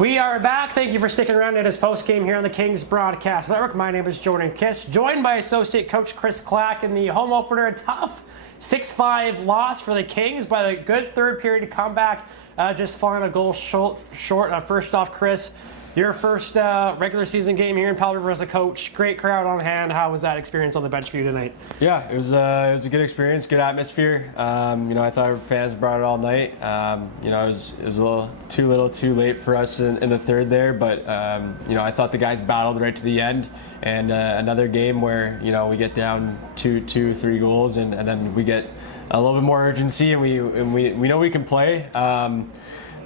We are back. Thank you for sticking around. It is Postgame here on the Kings Broadcast Network. My name is Jordan Kiss, joined by Associate Coach Chris Klack in the home opener. A tough 6-5 loss for the Kings, but a good third period comeback, just falling a goal short. First off, Chris, your first regular season game here in Powell River as a coach. Great crowd on hand. How was that experience on the bench for you tonight? Yeah, it was a good experience, good atmosphere. I thought our fans brought it all night. It was a little too late for us in the third there, but I thought the guys battled right to the end. And another game where we get down 3 goals, and then we get a little bit more urgency, and we know we can play.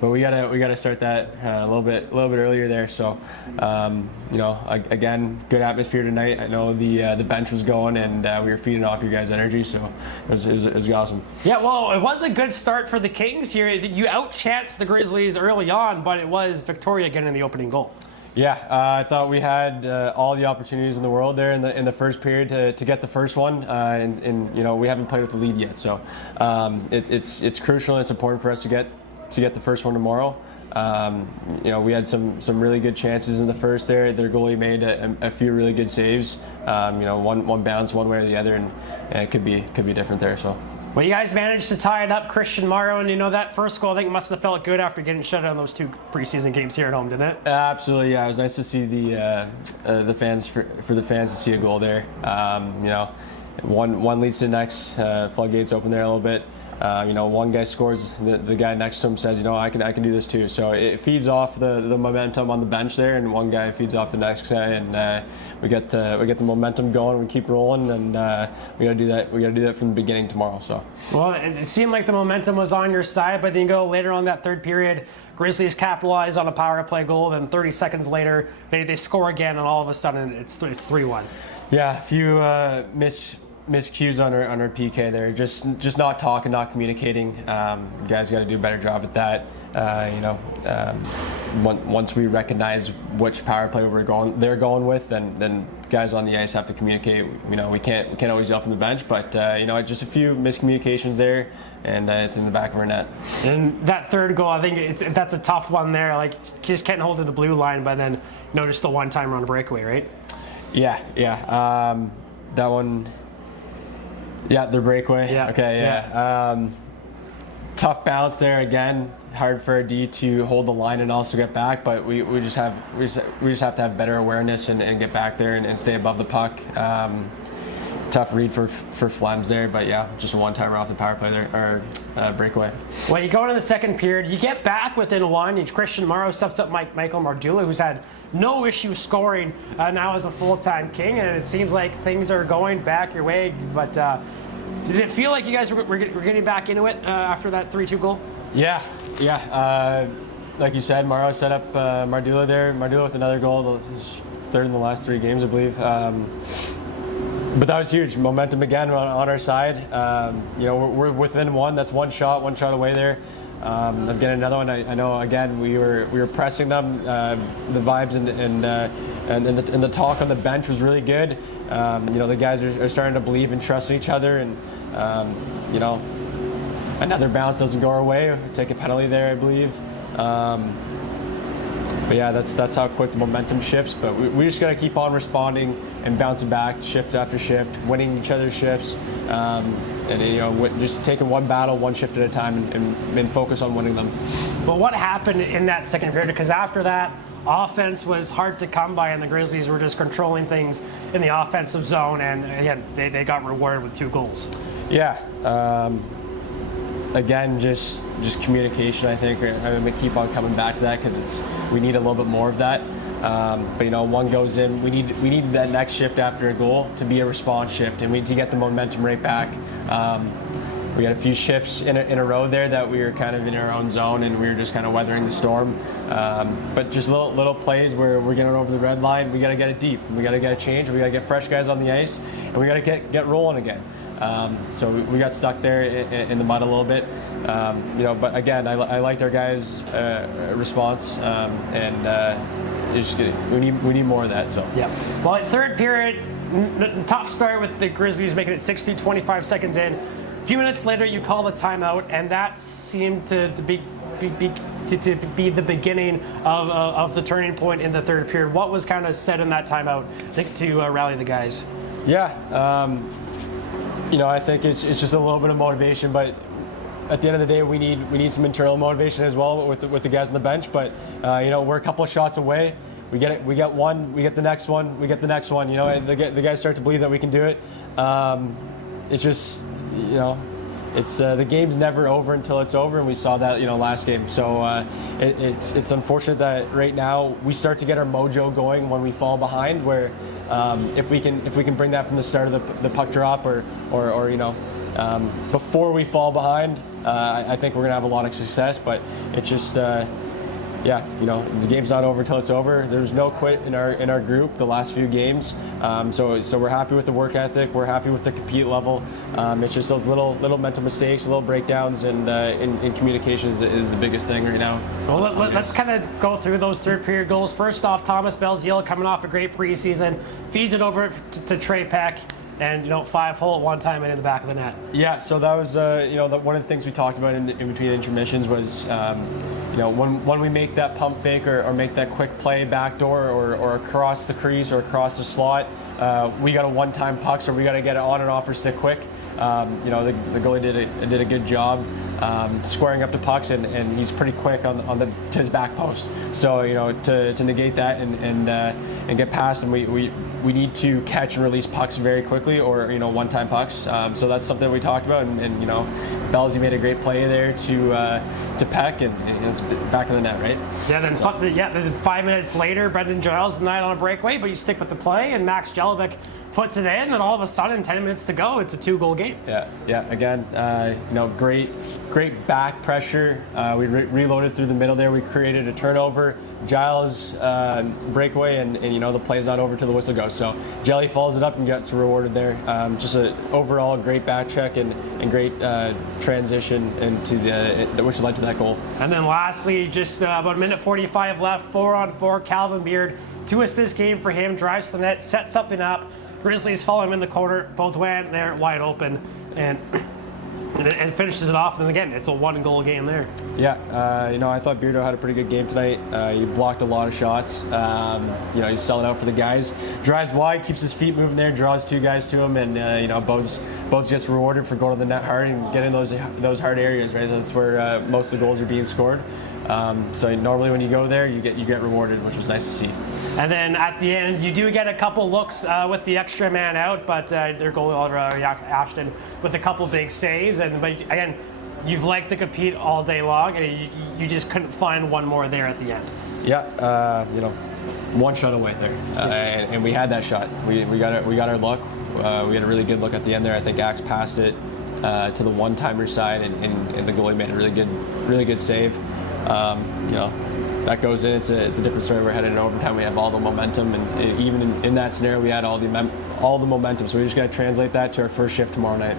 But we gotta start that a little bit earlier there. So, again, good atmosphere tonight. I know the bench was going, and we were feeding off your guys' energy. So it was awesome. Yeah, well, it was a good start for the Kings here. You outchanced the Grizzlies early on, but it was Victoria getting the opening goal. Yeah, I thought we had all the opportunities in the world there in the first period to get the first one, and we haven't played with the lead yet. So it's crucial and it's important for us to get the first one tomorrow. We had some really good chances in the first there. Their goalie made a few really good saves. One bounce one way or the other, and it could be different there. So. Well, you guys managed to tie it up, Christian Morrow, and that first goal I think must have felt good after getting shut out in those 2 preseason games here at home, didn't it? Absolutely, yeah. It was nice to see the fans for the fans to see a goal there. One leads to the next. Floodgates open there a little bit. One guy scores, the guy next to him says, I can do this too. So it feeds off the momentum on the bench there, and one guy feeds off the next guy, and we get the momentum going. We keep rolling, and we got to do that. We got to do that from the beginning tomorrow. So. Well, it seemed like the momentum was on your side, but then you go later on that third period. Grizzlies capitalize on a power play goal, then 30 seconds later they score again, and all of a sudden it's 3-1. Yeah, a few miscues on our PK there. Just not talking, not communicating. You guys got to do a better job at that. Once we recognize which power play they're going with, then guys on the ice have to communicate. We can't always yell from the bench, but just a few miscommunications there, and it's in the back of our net. And that third goal, I think that's a tough one there. Like, just can't hold to the blue line, but then just the one-timer on a breakaway, right? Yeah. That one. Yeah, the breakaway. Yeah. Okay, yeah. Tough bounce there again. Hard for a D to hold the line and also get back, but we just have to have better awareness and get back there and stay above the puck. Tough read for Flems there, but yeah, just a one-timer off the power play there, or breakaway. Well, you go into the second period, you get back within one. Christian Morrow steps up Michael Mardula, who's had no issue scoring now as a full-time King, and it seems like things are going back your way. But did it feel like you guys were getting back into it after that 3-2 goal? Yeah. Like you said, Morrow set up Mardula there. Mardula with another goal, his third in the last 3 games, I believe. But that was huge. Momentum again on our side. We're within one. That's one shot away there. Of getting another one. I know again we were pressing them. The vibes and the talk on the bench was really good. The guys are starting to believe and trust in each other, and another bounce doesn't go our way. Take a penalty there, I believe. But yeah, that's how quick the momentum shifts. But we just got to keep on responding and bouncing back, shift after shift, winning each other's shifts, and just taking one battle, one shift at a time, and focus on winning them. But what happened in that second period? Because after that, offense was hard to come by, and the Grizzlies were just controlling things in the offensive zone, and again, they got rewarded with 2 goals. Yeah. Again, just communication. I think I'm gonna keep on coming back to that because we need a little bit more of that. But one goes in. We need that next shift after a goal to be a response shift, and we need to get the momentum right back. We got a few shifts in a row there that we were kind of in our own zone, and we were just kind of weathering the storm. But just little plays where we're getting over the red line. We got to get it deep. We got to get a change. We got to get fresh guys on the ice, and we got to get rolling again. So we got stuck there in the mud a little bit. But again, I liked our guys' response, and we need more of that. So yeah. Well, at third period, tough start with the Grizzlies making it 60-25 seconds in. A few minutes later, you call the timeout, and that seemed to be to be the beginning of the turning point in the third period. What was kind of said in that timeout to rally the guys? Yeah, I think it's just a little bit of motivation, but at the end of the day, we need some internal motivation as well with the guys on the bench. But we're a couple of shots away. We get it. We get one. We get the next one. We get the next one. The guys start to believe that we can do it. It's just it's the game's never over until it's over, and we saw that last game. So it's unfortunate that right now we start to get our mojo going when we fall behind. Where if we can bring that from the start of the puck drop or before we fall behind, I think we're gonna have a lot of success. But it's just the game's not over until it's over. There's no quit in our group the last few games. So we're happy with the work ethic. We're happy with the compete level. It's just those little mental mistakes, little breakdowns, and in communication is the biggest thing right now. Well, let's kind of go through those third period goals. First off, Thomas Belzile coming off a great preseason, feeds it over to Trey Peck. And 5-hole at one time and in the back of the net. Yeah, so that was one of the things we talked about in between intermissions was when we make that pump fake or make that quick play backdoor or across the crease or across the slot, we got a one-time puck, so we got to get it on and off our stick quick. The goalie did a good job squaring up the pucks, and he's pretty quick to his back post. So to negate that and get past him, we need to catch and release pucks very quickly, or one-time pucks. So that's something we talked about, and Belzy made a great play there to Peck, and it's back in the net, right? Yeah. Then 5 minutes later, Brendan Giles denied on a breakaway, but you stick with the play, and Max Jelinek puts it in, and all of a sudden, 10 minutes to go, it's a 2-goal game. Yeah. Again, great back pressure. We reloaded through the middle there. We created a turnover. Giles breakaway, and the play's not over till the whistle goes. So Jelly follows it up and gets rewarded there. Just an overall great back check and great transition into which led to that goal. And then lastly, just about a minute 45 left, 4-on-4, Calvin Beard, 2-assist game for him, drives to the net, sets something up. Grizzlies follow him in the corner, both went there wide open, and finishes it off. And again, it's a 1-goal game there. Yeah, I thought Beardo had a pretty good game tonight. He blocked a lot of shots. He's selling out for the guys. Drives wide, keeps his feet moving there, draws 2 guys to him, and both just rewarded for going to the net hard and getting those hard areas. Right, that's where most of the goals are being scored. So normally when you go there, you get rewarded, which was nice to see. And then at the end, you do get a couple looks with the extra man out, but their goalie Oliver Ashton with a couple big saves. But again, you've liked to compete all day long, and you just couldn't find one more there at the end. Yeah, one shot away there, and we had that shot. We got our look. We had a really good look at the end there. I think Axe passed it to the one-timer side, and the goalie made a really good save. That goes in. It's a different story. We're headed in overtime. We have all the momentum, and even in that scenario, we had all the momentum. So we just got to translate that to our first shift tomorrow night.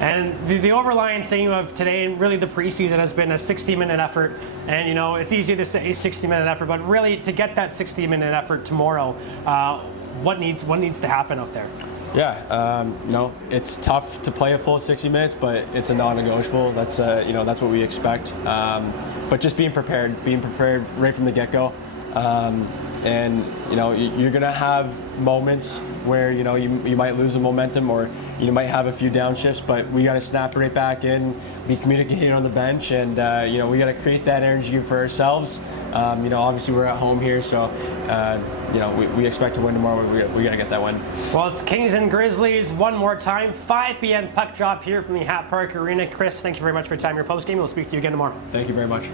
And the overlying theme of today and really the preseason has been a 60-minute effort. And it's easy to say 60-minute effort, but really to get that 60-minute effort tomorrow, what needs to happen out there? Yeah, it's tough to play a full 60 minutes, but it's a non-negotiable. That's what we expect. But just being prepared right from the get-go. And you're gonna have moments where you might lose the momentum, or you might have a few downshifts, but we got to snap right back in, be communicating on the bench, and we got to create that energy for ourselves. Obviously we're at home here, so we expect to win tomorrow. We got to get that win. Well, it's Kings and Grizzlies one more time. 5 p.m. puck drop here from the Hat Park Arena. Chris, thank you very much for your time. Your post game. We'll speak to you again tomorrow. Thank you very much.